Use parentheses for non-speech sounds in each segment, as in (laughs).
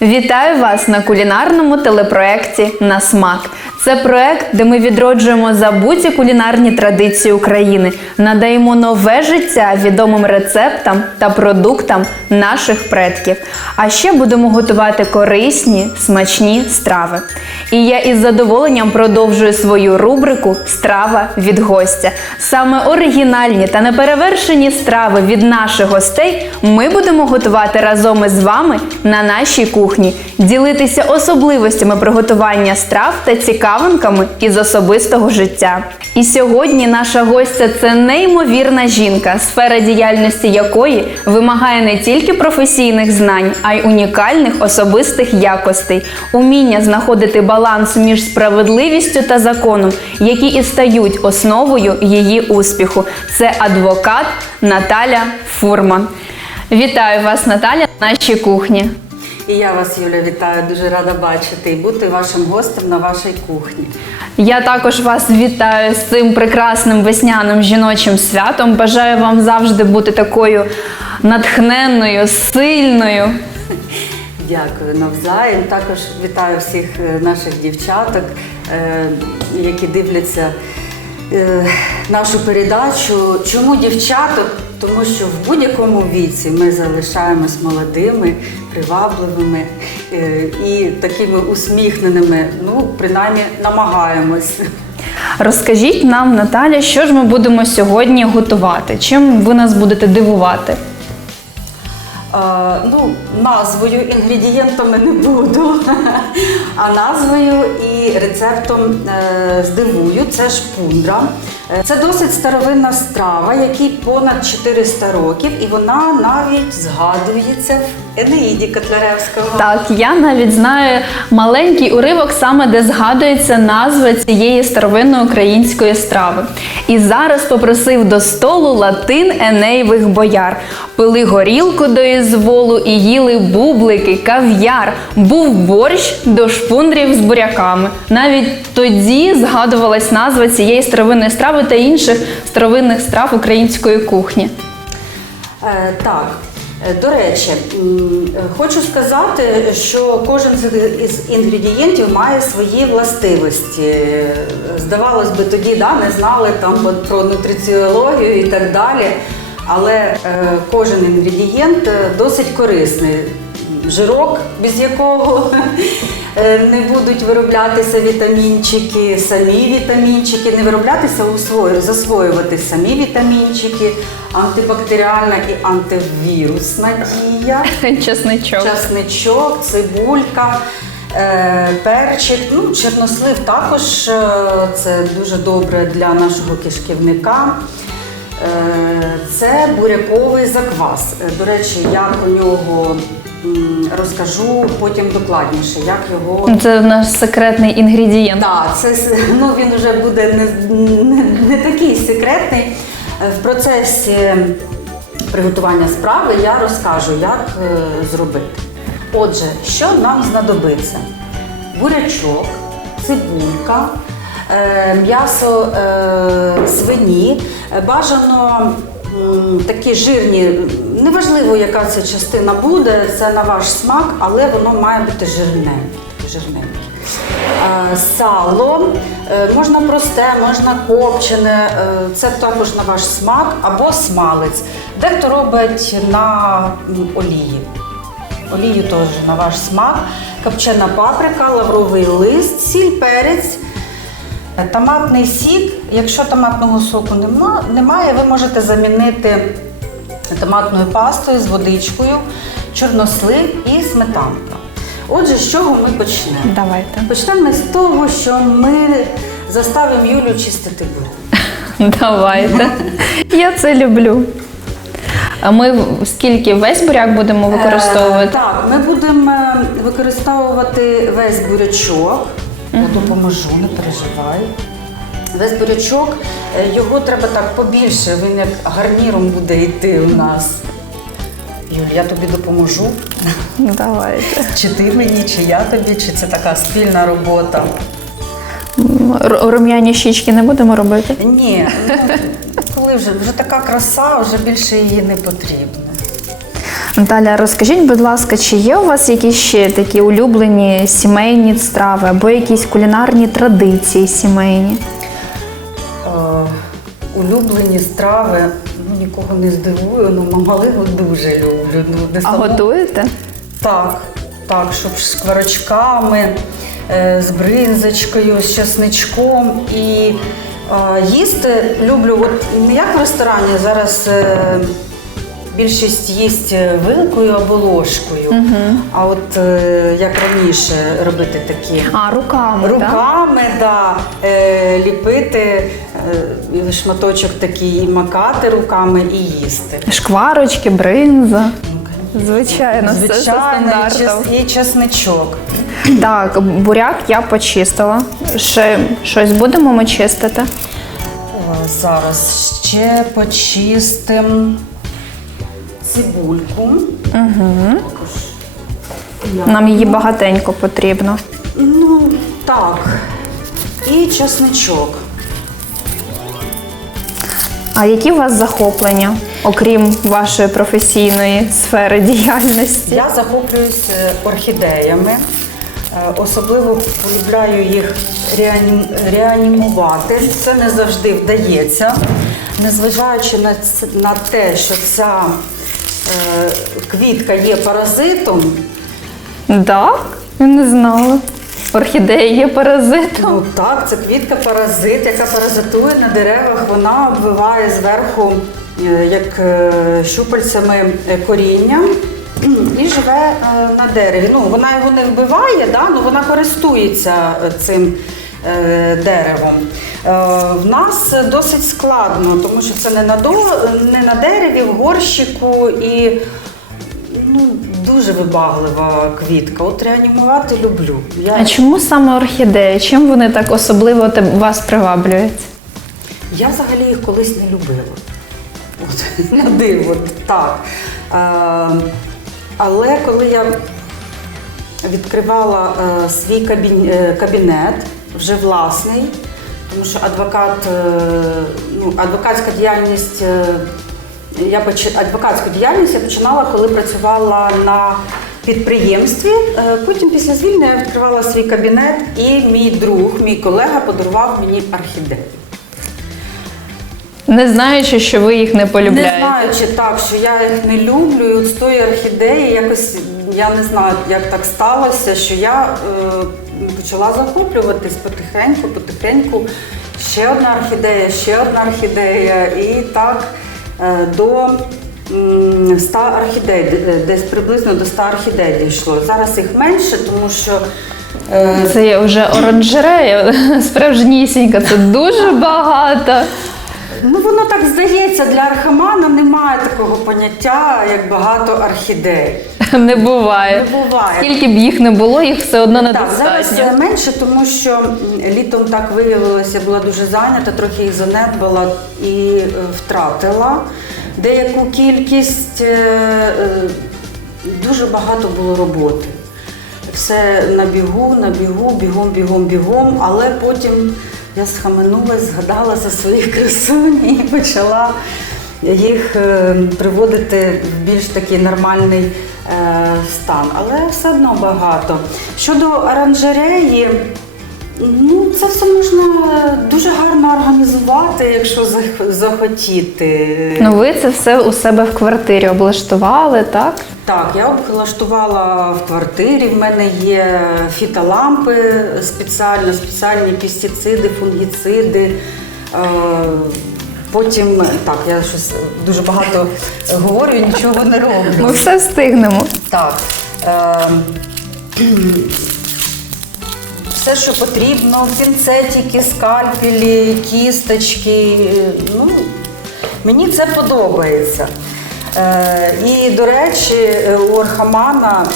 Вітаю вас на кулінарному телепроекті На смак. Це проект, де ми відроджуємо забуті кулінарні традиції України, надаємо нове життя відомим рецептам та продуктам наших предків. А ще будемо готувати корисні, смачні страви. І я із задоволенням продовжую свою рубрику Страва від гостя. Саме оригінальні та неперевершені страви від наших гостей ми будемо готувати разом із вами на нашій кухні, ділитися особливостями приготування страв та цікавинками із особистого життя. І сьогодні наша гостя це неймовірна жінка, сфера діяльності якої вимагає не тільки професійних знань, а й унікальних особистих якостей, уміння знаходити баланс між справедливістю та законом, які і стають основою її успіху. Це адвокат Наталя Фурман. Вітаю вас, Наталя, на нашій кухні. І я вас, Юля, вітаю. Дуже рада бачити і бути вашим гостем на вашій кухні. Я також вас вітаю з цим прекрасним весняним жіночим святом. Бажаю вам завжди бути такою натхненною, сильною. Дякую навзаєм. Також вітаю всіх е, наших дівчаток, е, які дивляться нашу передачу. Чому дівчаток? Тому що в будь-якому віці ми залишаємось молодими, привабливими е, і такими усміхненими. Ну, принаймні, намагаємось. Розкажіть нам, Наталя, що ж ми будемо сьогодні готувати? Чим ви нас будете дивувати? Е, ну, назвою, інгредієнтами не буду, (laughs) а назвою і рецептом е, здивую. Це шпундра. пундра. Це досить старовинна страва, якій понад 400 років, і вона навіть згадується в Енеїді Котляревського. Так, я навіть знаю маленький уривок, саме де згадується назва цієї старовинної української страви. І зараз попросив до столу латин енеєвих бояр. Пили горілку до ізволу і їли бублики, кав'яр. Був борщ до шпундрів з буряками. Навіть тоді згадувалась назва цієї старовинної страви та інших старовинних страв української кухні. Е, Так, до речі, е, хочу сказати, що кожен з- інгредієнтів має свої властивості. Е, Здавалось би, тоді да, не знали там про нутриціологію і так далі. Але е, кожен інгредієнт е, досить корисний. Жирок, без якого е, (laughs) не будуть вироблятися вітамінчики, самі вітамінчики, не вироблятися, а засвоювати самі вітамінчики, антибактеріальна і антивірусна дія, (laughs) Чесничок. часничок, цибулька. е, Перчик, ну, чорнослив також е, це дуже добре для нашого кишківника. Е, Це буряковий заквас. Е, До речі, я про нього розкажу потім докладніше, як його. Це наш секретний інгредієнт. Так, це ну, він вже буде не, не, не такий секретний. В процесі приготування справи я розкажу, як е, зробити. Отже, що нам знадобиться? Бурячок, цибулька, е, м'ясо е, свині, бажано такі жирні, неважливо, яка це частина буде, це на ваш смак, але воно має бути таке жирненьке. Сало, е, можна просте, можна копчене, е, це також на ваш смак або смалець. Дехто робить на олії. Олію теж на ваш смак, копчена паприка, лавровий лист, сіль, перець. Е, Томатний сік, якщо томатного соку немає, ви можете замінити томатною пастою з водичкою, чорнослив і сметанка. Отже, з чого ми почнемо? Давайте. Почнемо ми з того, що ми заставимо Юлю чистити буряк. (laughs) Давайте. (laughs) Я це люблю. А ми скільки весь буряк будемо Е, використовувати? Так, ми будемо е, використовувати весь бурячок. Я допоможу, не переживай. Весь бурячок, е, його треба так побільше, він як гарніром буде йти у нас. Юль, я тобі допоможу. Давайте. Чи ти мені, чи я тобі, чи це така спільна робота. Р- Рум'яні щічки не будемо робити. Ні, ну, коли вже, вже така краса, вже більше її не потрібно. Наталя, розкажіть, будь ласка, чи є у вас якісь ще такі улюблені сімейні страви або якісь кулінарні традиції сімейні? Е, улюблені страви, ну нікого не здивую, ну мамалигу дуже люблю. Ну, не А само- готуєте? Так, так, щоб з шкварочками, е, з бринзочкою, з чесничком. І е, їсти люблю, от не як в ресторані, зараз е, більшість їсть вилкою або ложкою. А от е, як раніше робити такі. А, руками, так? Руками, да, е, ліпити е, шматочок такий, макати руками і їсти. Шкварочки, бринза. Ну, Звичайно, все і, чес- і чесничок. Так, буряк я почистила. Ще щось будемо ми чистити. О, Зараз ще почистимо цибульку. Нам її багатенько потрібно. Ну, так. І чесничок. А які у вас захоплення, окрім вашої професійної сфери діяльності? Я захоплююсь е, орхідеями. Е, Особливо полюбляю їх реанім- реанімувати. Це не завжди вдається. Незважаючи на, на те, що ця е, квітка є паразитом, Так, я не знала. Орхідея є паразитом. Ну так, це квітка паразит, яка паразитує на деревах. Вона обвиває зверху е, як е, щупальцями е, коріння і живе на дереві. Ну, вона його не вбиває, да? ну, вона користується цим деревом. В нас досить складно, тому що це не на, до, не на дереві, в горщику і ну, дуже вибаглива квітка. От реанімувати люблю. Я... А чому саме орхідеї? Чим вони так особливо вас приваблюють? Я взагалі їх колись не любила. От, на диво, так. Е, але коли я відкривала е, свій кабін- е, кабінет, вже власний, тому що адвокат, ну, адвокатська діяльність. Я поч... адвокатську діяльність я починала, коли працювала на підприємстві. Е, Потім після звільнення я відкривала свій кабінет, і мій друг, мій колега подарував мені орхідею. Не знаючи, що ви їх не полюбляєте. Не знаючи так, що я їх не люблю, і от з тої орхідеї якось я не знаю, як так сталося, що я е, почала захоплюватись потихеньку, потихеньку. Ще одна орхідея, ще одна орхідея, і так до м, 100 орхідей, десь приблизно до 100 орхідей дійшло. Зараз їх менше, тому що е, Це є вже оранжерея, (laughs) справжнісінька, це дуже багато. ну воно так здається, для архамана немає такого поняття, як багато орхідей. (laughs) Не буває. Не буває. Скільки б їх не було, їх все одно Так, зараз менше, тому що літом так виявилося, я була дуже зайнята, трохи їх занедбала і е, втратила деяку кількість. Е, е, Дуже багато було роботи. Все на бігу, на бігу, бігом, бігом, бігом, але потім я схаменулась, згадала за свої красуні і почала їх е, приводити в більш такий нормальний е, стан. Але все одно багато. Щодо оранжереї, ну це все можна дуже гарно організувати, якщо зах- захотіти. Ну ви це все у себе в квартирі облаштували, так? Так, я облаштувала в квартирі. В мене є фітолампи спеціально, спеціальні пестициди, фунгіциди. Е, Потім так, я щось дуже багато говорю, і нічого не роблю. Ми все встигнемо. Так. Е, все, що потрібно, пінцетики, скальпелі, кісточки. Ну, мені це подобається. Е, і, до речі, е, у Архамана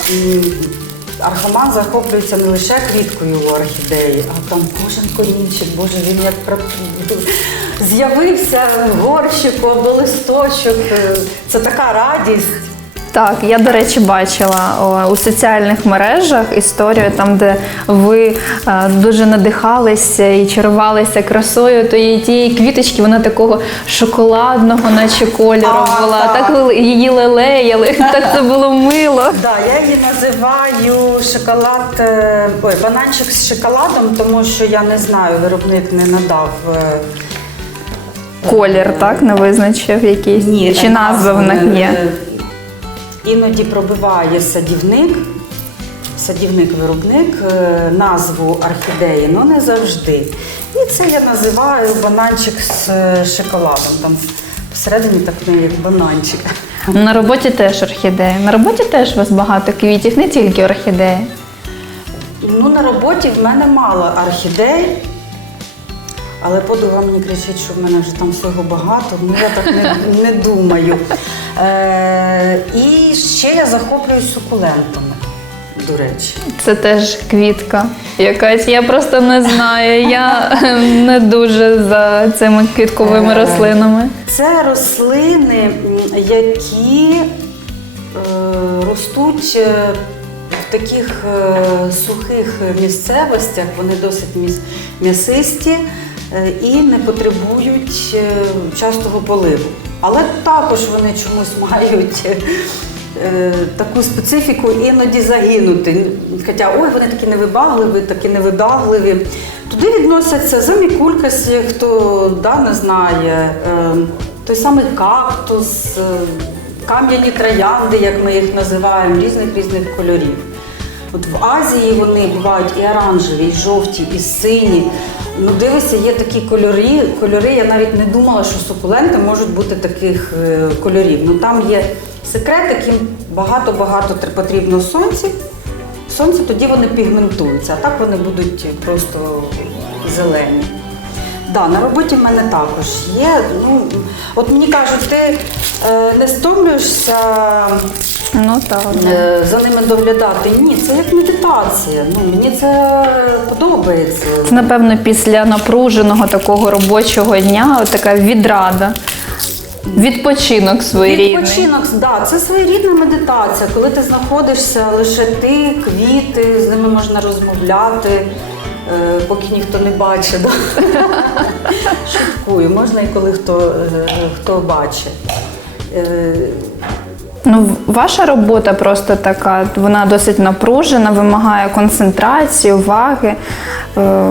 м, Архаман захоплюється не лише квіткою у орхідеї, а там кожен корінчик, боже, він як з'явився в горщику або листочок. Це така радість. Так, я до речі бачила о, у соціальних мережах історію там, де ви е, дуже надихалися і чарувалися красою тієї тієї квіточки, вона такого шоколадного, наче кольору А, була. так. Так ви її лелеяли, (laughs) так це було мило. Да, я її називаю шоколад, е, ой, бананчик з шоколадом, тому що я не знаю, виробник не надав. е, Колір, так, не визначив якийсь. Чи назва в них є? е, Іноді пробиває садівник, садівник-виробник е, назву орхідеї, але не завжди. І це я називаю бананчик з е, шоколадом. Там всередині так як бананчик. На роботі теж орхідеї. На роботі теж у вас багато квітів, не тільки орхідеї. Ну, на роботі в мене мало орхідей, але подруга мені кричить, що в мене вже там всього багато, ну я так не, не думаю. Е, і ще я захоплююсь сукулентами, до речі. Це теж квітка якась. Я просто не знаю. Я (laughs) не дуже за цими квітковими Е, рослинами. Це рослини, які е, ростуть е, в таких сухих місцевостях, вони досить м'ясисті і не потребують е, частого поливу. Але також вони чомусь мають. е, Таку специфіку іноді загинути. Хоча ой, вони такі невибагливі, такі невидагливі. Туди відносяться замікулькасі, хто да, не знає, е, той самий кактус, е, кам'яні троянди, як ми їх називаємо, різних різних кольорів. От в Азії вони бувають і оранжеві, і жовті, і сині. Ну, дивися, є такі кольори. Кольори, я навіть не думала, що сукуленти можуть бути таких е, кольорів. Ну там є секрет, яким багато-багато потрібно сонці. Сонце тоді вони пігментуються, а так вони будуть просто зелені. Да, на роботі в мене також є. Ну, от мені кажуть, ти е, не стомлюєшся Ну так. е, за ними доглядати. Ні, це як медитація. Ну, мені це подобається. Це, напевно, після напруженого такого робочого дня, от така відрада. Відпочинок своєрідний. Відпочинок, да, це своєрідна медитація, коли ти знаходишся лише ти, квіти, з ними можна розмовляти, поки ніхто не бачить. (laughs) Шуткую, можна і коли хто, е, хто бачить. Е, Ну, ваша робота просто така, вона досить напружена, вимагає концентрації, уваги, е,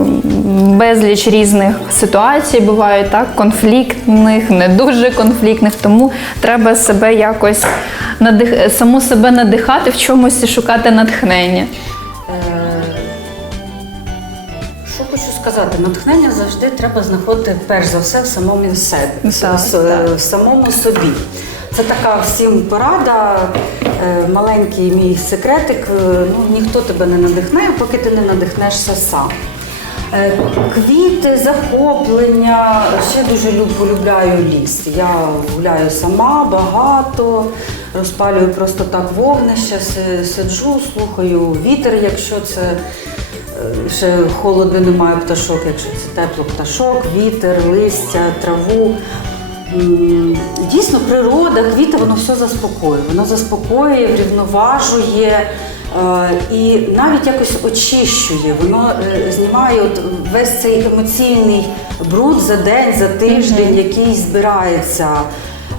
безліч різних ситуацій бувають, так, конфліктних, не дуже конфліктних, тому треба себе якось надих... саму себе надихати в чомусь і шукати натхнення. Сказати, натхнення завжди треба знаходити перш за все в самому себе, Так, в, так. в самому собі. Це така всім порада, е, маленький мій секретик. е, Ну, ніхто тебе не надихне, поки ти не надихнешся сам. Е, Квіти, захоплення. Ще дуже люб- полюбляю ліс. Я гуляю сама багато, розпалюю просто так вогнище, сиджу, слухаю вітер, якщо це ще холодно, немає пташок, якщо це тепло пташок, вітер, листя, траву. Дійсно, природа, квіти, воно все заспокоює. Воно заспокоює, врівноважує е, і навіть якось очищує. Воно е, знімає от весь цей емоційний бруд за день, за тиждень, який збирається.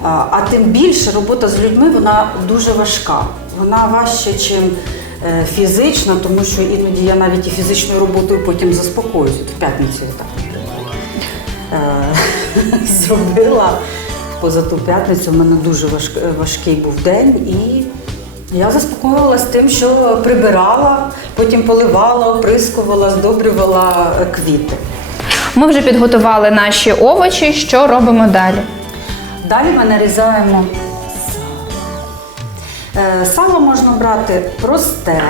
А, тим більше робота з людьми вона дуже важка. Вона важче, чим е, фізична, тому що іноді я навіть і фізичною роботою потім заспокоююсь. В п'ятницю я так, е, (laughs) зробила поза ту п'ятницю. У мене дуже важкий був день, і я заспокоювалася тим, що прибирала, потім поливала, оприскувала, здобрювала е, квіти. Ми вже підготували наші овочі. Що робимо далі? Далі ми нарізаємо. Е, Сало можна брати просте,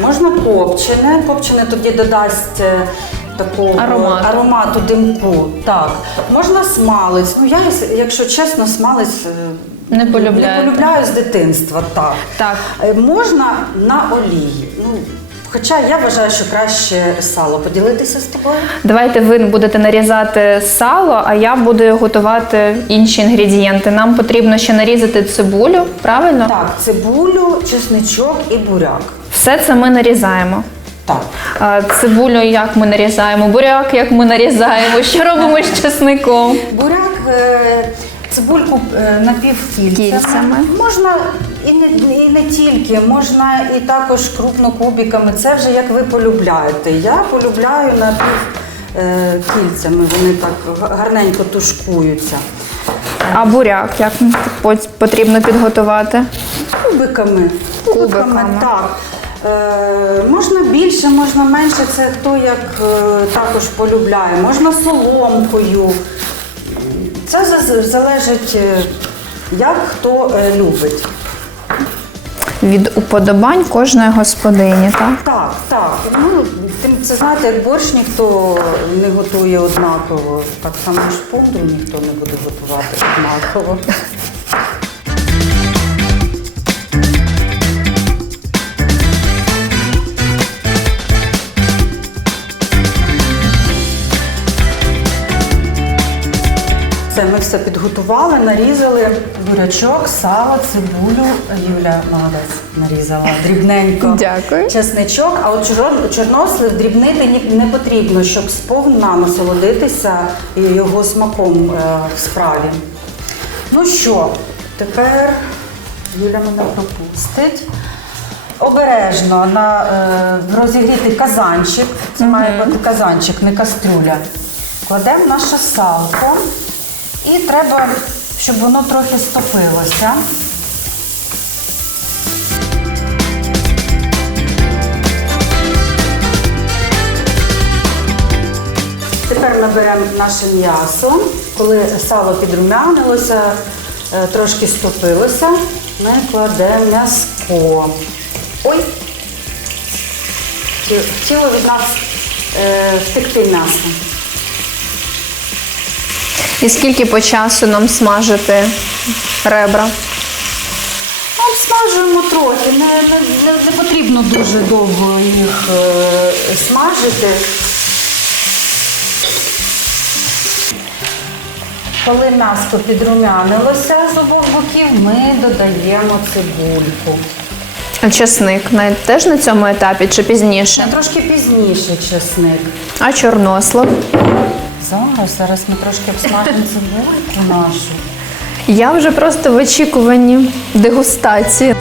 можна копчене. Копчене тоді додасть е, такого Аромату. аромату димку. Так. Можна смалець. Ну я, якщо чесно, смалець е, Не полюбляєте? Не полюбляю з дитинства, так. Так. Е, Можна на олії. Ну, Хоча я вважаю, що краще сало поділитися з тобою. Давайте ви будете нарізати сало, а я буду готувати інші інгредієнти. Нам потрібно ще нарізати цибулю, правильно? Так, цибулю, чесничок і буряк. Все це ми нарізаємо. Так. А Цибулю як ми нарізаємо, буряк як ми нарізаємо, що робимо з чесником. Буряк, е, цибульку е, напівкільцями. Можна і не, і не тільки, можна і також крупнокубиками. Це вже як ви полюбляєте. Я полюбляю напівкільцями, вони так гарненько тушкуються. А буряк як потрібно підготувати? Кубиками. Кубиками. так. Е, можна більше, можна менше, це хто як е, також полюбляє. Можна соломкою. Це залежить, е, як хто е, любить. Від уподобань кожної господині, так? Так, так. Ну, тим це знаєте, як борщ ніхто не готує однаково. Так само ж пундру ніхто не буде готувати однаково. Ми все підготували, нарізали бурячок, сало, цибулю. Юля молодець нарізала дрібненько. Дякую. Чесничок, а от чорно- чорнослив дрібнити не потрібно, щоб сповна насолодитися його смаком е, в справі. Ну що, тепер Юля мене пропустить. Обережно на е, розігрітий казанчик. Це має бути казанчик, не кастрюля. Кладемо наше салко і треба, щоб воно трохи стопилося. Тепер ми беремо наше м'ясо. Коли сало підрумянилося, е, трошки стопилося, ми кладемо м'яско. Ой! Хотіло- від нас е, втекти м'ясо. І скільки по часу нам смажити ребра? Обсмажуємо трохи, не, не, не, не потрібно дуже довго їх е, смажити. Коли м'ясо підрумянилося з обох боків, ми додаємо цибульку. А чесник теж на цьому етапі чи пізніше? Трошки пізніше чесник. А чорнослив? Зараз, зараз ми трошки обсмажимо цибульку нашу. Я вже просто в очікуванні дегустації.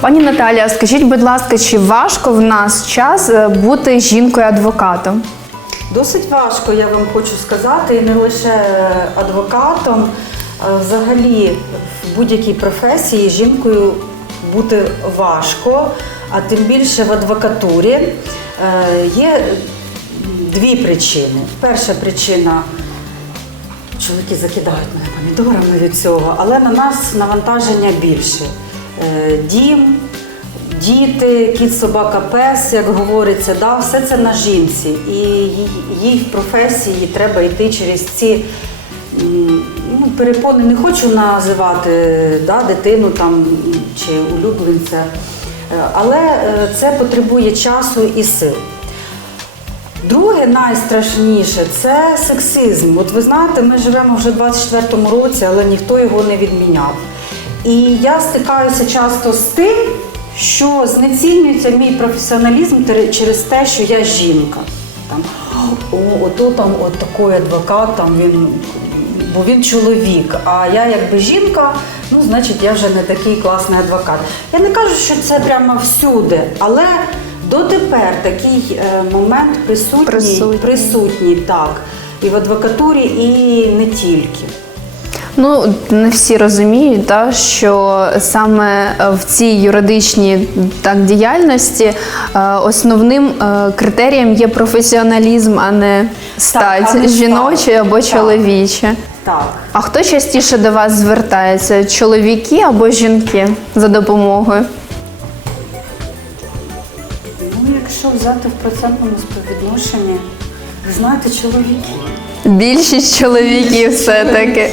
Пані Наталія, скажіть, будь ласка, чи важко в нас час е, бути жінкою-адвокатом? Досить важко, я вам хочу сказати, і не лише адвокатом. а Взагалі, в будь-якій професії жінкою бути важко, а тим більше в адвокатурі Е, є дві причини. Перша причина чоловіки закидають мене помідорами від цього, але на нас навантаження більше. Е, Дім, діти, кіт, собака, пес, як говориться, да, все це на жінці. І їй- в професії треба йти через ці ну, перепони, не хочу називати да, дитину там, чи улюбленця, Е, але е, це потребує часу і сил. Друге, найстрашніше це сексизм. От ви знаєте, ми живемо вже в 24-му році, але ніхто його не відміняв. І я стикаюся часто з тим, що знецінюється мій професіоналізм через те, що я жінка. Там, о, ото там от такий адвокат, там він, бо він чоловік, а я якби жінка, ну значить я вже не такий класний адвокат. Я не кажу, що це прямо всюди, але дотепер такий е, момент присутній, Присутній. присутній, так. І в адвокатурі, і не тільки. Ну, не всі розуміють, та, що саме е, в цій юридичній так, діяльності е, основним е, критерієм є професіоналізм, а не стать а не жіноча стать. або Так. Так. А хто частіше до вас звертається? Чоловіки або жінки за допомогою? Ну, якщо якщо взяти в процентному співвідношенні, ви знаєте, чоловіки. Більшість чоловіків все-таки.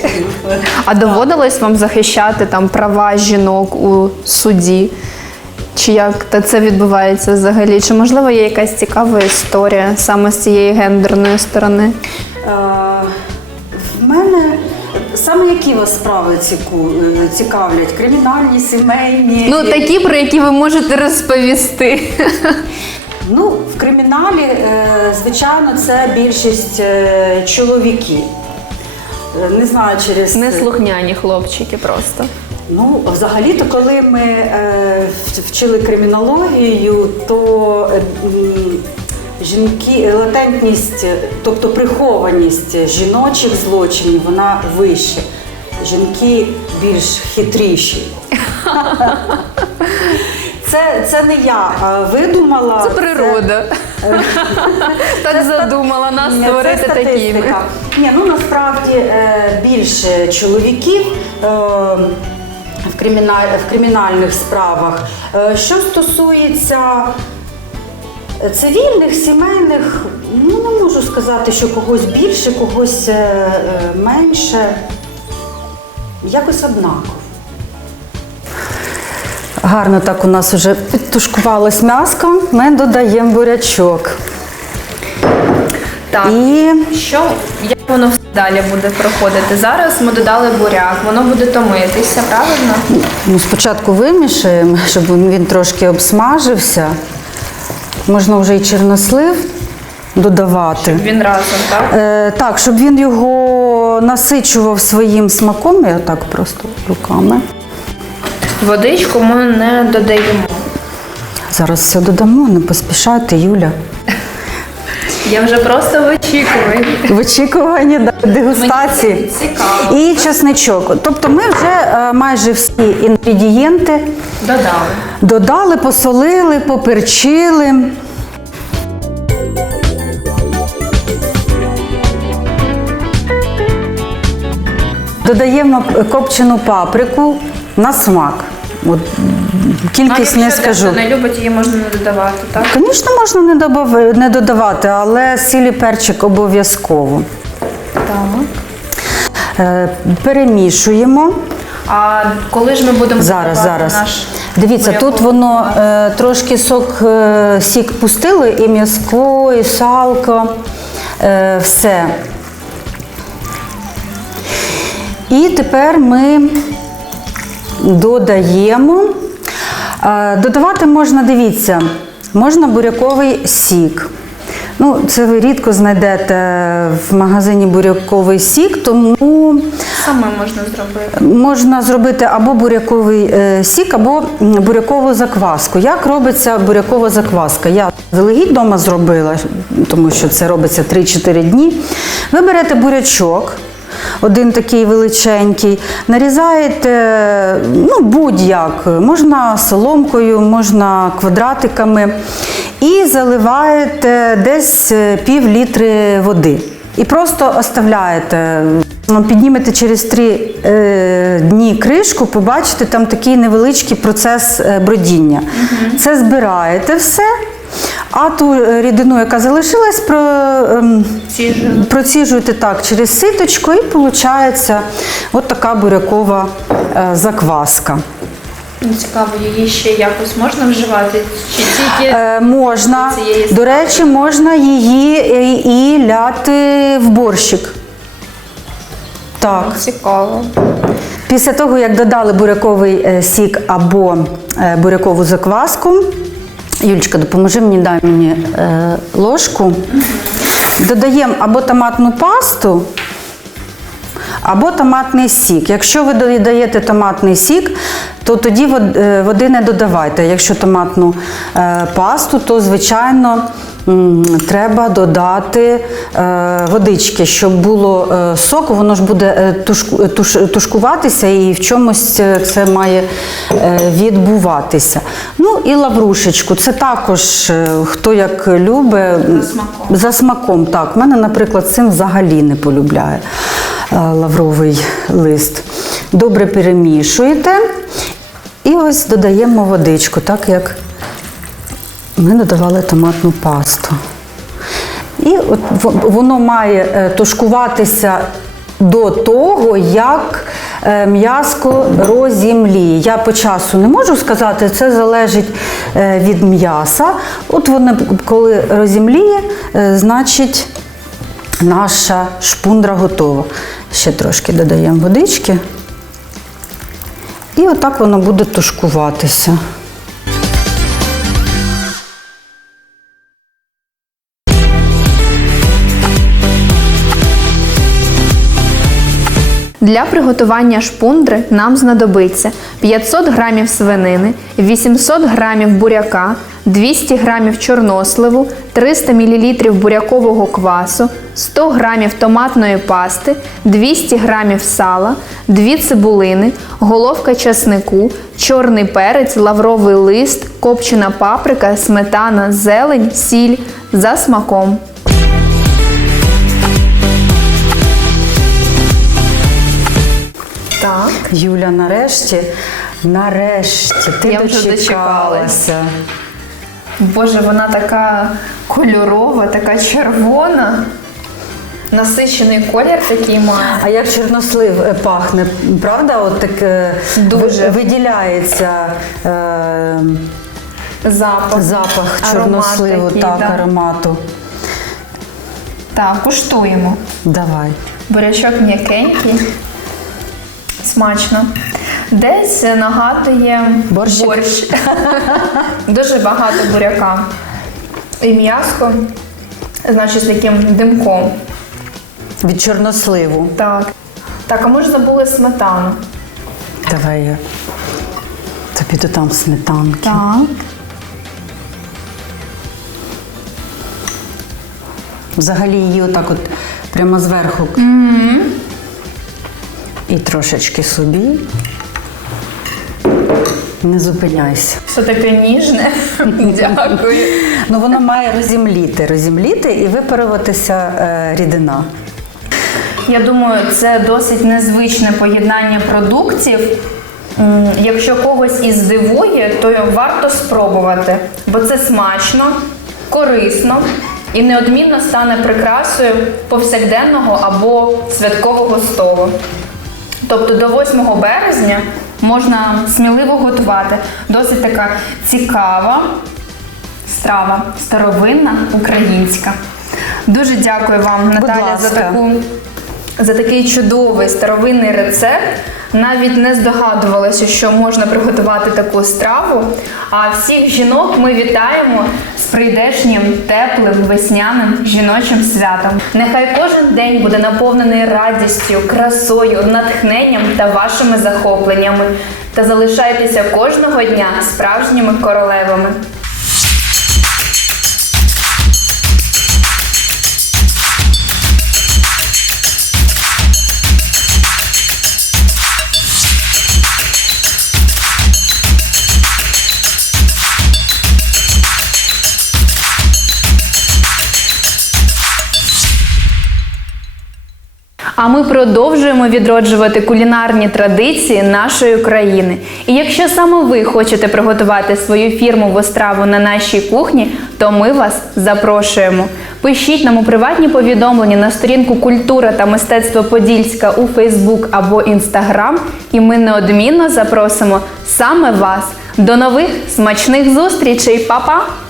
А доводилось вам захищати там права жінок у суді? Чи як та це відбувається взагалі? Чи можливо є якась цікава історія саме з цієї гендерної сторони? Е, В мене саме які вас справи е, цікавлять? Кримінальні, сімейні? Ну такі, про які ви можете розповісти. (laughs) Ну, в криміналі, е, звичайно, це більшість е, чоловіків. Е, Не знаю, через Неслухняні хлопчики просто. Ну, взагалі-то, коли ми е, вчили кримінологію, то е, жінки, латентність, тобто прихованість жіночих злочинів, вона вища. Жінки більш хитріші. (laughs) Це, це не я видумала. Це природа. (laughs) Так задумала нас Ні, створити це такими. Ні, ну насправді е, більше чоловіків е, в, криміналь, в кримінальних справах. Е, Що стосується цивільних, сімейних, ну не можу сказати, що когось більше, когось менше. Якось однаково. Гарно так у нас вже підтушкувалось м'яско, ми додаємо бурячок. Так. І Що як воно далі буде проходити? Зараз ми додали буряк, воно буде томитися, правильно? Ну, спочатку вимішаємо, щоб він він трошки обсмажився. Можна вже і чорнослив додавати. Він разом, так? Е, так, щоб він його насичував своїм смаком, я так просто руками. Водичку ми не додаємо. Зараз все додамо, не поспішайте, Юля. Я вже просто в очікуванні. В очікуванні да, дегустації. Цікаво. І чесничок. Тобто ми вже е, майже всі інгредієнти Додали. додали, посолили, поперчили. Додаємо копчену паприку на смак. От, кількість не скажу. не любить, її можна не додавати, так? Звісно, можна не, добав- не додавати, але сіль і перчик обов'язково. Так. Е, перемішуємо. А коли ж ми будемо Зараз, зараз. наш Дивіться, буряковий тут воно е, трошки сок, е, сік пустили, і м'язко, і салко, е, все. І тепер ми додаємо. Е, додавати можна, дивіться, можна буряковий сік. Ну, це ви рідко знайдете в магазині буряковий сік, тому саме можна зробити. Можна зробити або буряковий е, сік, або бурякову закваску. Як робиться бурякова закваска? Я заздалегідь вдома зробила, тому що це робиться 3-4 дні. Ви берете бурячок. Один такий величенький, нарізаєте ну, будь-як, можна соломкою, можна квадратиками, і заливаєте десь е, пів літри води. І просто оставляєте. Ну, Піднімете через три е, дні кришку, побачите там такий невеличкий процес е, бродіння. Це збираєте все, а ту е, рідину, яка залишилась, про, ем, проціжуєте так через ситочко, і виходить от така бурякова е, закваска. Ну, Цікаво, її ще якось можна вживати? Чи тільки Е, можна, до речі, можна її е, і ляти в борщик. Так. цікаво? Після того, як додали буряковий сік або бурякову закваску, Юлічка, допоможи мені, дай мені е, ложку. Додаємо або томатну пасту, або томатний сік. Якщо ви додаєте томатний сік, то тоді е, води не додавайте. Якщо томатну е, пасту, то звичайно треба додати е, водички, щоб було соку, воно ж буде тушку- туш- тушкуватися і в чомусь це має відбуватися. Ну і лаврушечку. Це також хто як любить. За смаком. За смаком, так. У мене, наприклад, син взагалі не полюбляє лавровий лист. Добре перемішуєте. І ось додаємо водичку, так як ми додавали томатну пасту. І от воно має е, тушкуватися до того, як е, м'яско розімліє. Я по часу не можу сказати, це залежить е, від м'яса. От воно, коли розімліє, значить наша шпундра готова. Ще трошки додаємо водички. І отак воно буде тушкуватися. Для приготування шпундри нам знадобиться 500 грамів свинини, 800 грамів буряка, 200 грамів чорносливу, 300 мл бурякового квасу, 100 грамів томатної пасти, 200 грамів сала, 2 цибулини, головка часнику, чорний перець, лавровий лист, копчена паприка, сметана, зелень, сіль за смаком. Так. Юля, нарешті, нарешті, ти Я вже дочекалася. Боже, вона така кольорова, така червона. Насичений колір такий має. А як чорнослив е, пахне, правда? От так е, Дуже. ви- виділяється е, Запах. запах Аромат чорносливу, такий, так, да. аромату. Так, куштуємо. Давай. Бурячок м'якенький. Смачно. Десь нагадує Борщик? борщ. (laughs) Дуже багато буряка. І м'яско, значить, з таким димком. Від чорносливу. Так. Так, а ми ж забули сметану. Давай я тобі додам сметанки. Так. Взагалі її отак от прямо зверху. І трошечки собі. Не зупиняйся. Все таке ніжне. (laughs) Дякую. Ну воно має розімліти, розімліти і випаруватися е, рідина. Я думаю, це досить незвичне поєднання продуктів. Якщо когось і здивує, то варто спробувати, бо це смачно, корисно і неодмінно стане прикрасою повсякденного або святкового столу. Тобто до 8 березня можна сміливо готувати. Досить така цікава страва, старовинна українська. Дуже дякую вам, Наталя, за таку за такий чудовий старовинний рецепт. Навіть не здогадувалася, що можна приготувати таку страву. А всіх жінок ми вітаємо з прийдешнім теплим весняним жіночим святом. Нехай кожен день буде наповнений радістю, красою, натхненням та вашими захопленнями. Та залишайтеся кожного дня справжніми королевами. А ми продовжуємо відроджувати кулінарні традиції нашої країни. І якщо саме ви хочете приготувати свою фірмову страву на нашій кухні, то ми вас запрошуємо. Пишіть нам у приватні повідомлення на сторінку Культура та мистецтво Подільська у Фейсбук або Інстаграм, і ми неодмінно запросимо саме вас. До нових смачних зустрічей, Па-па!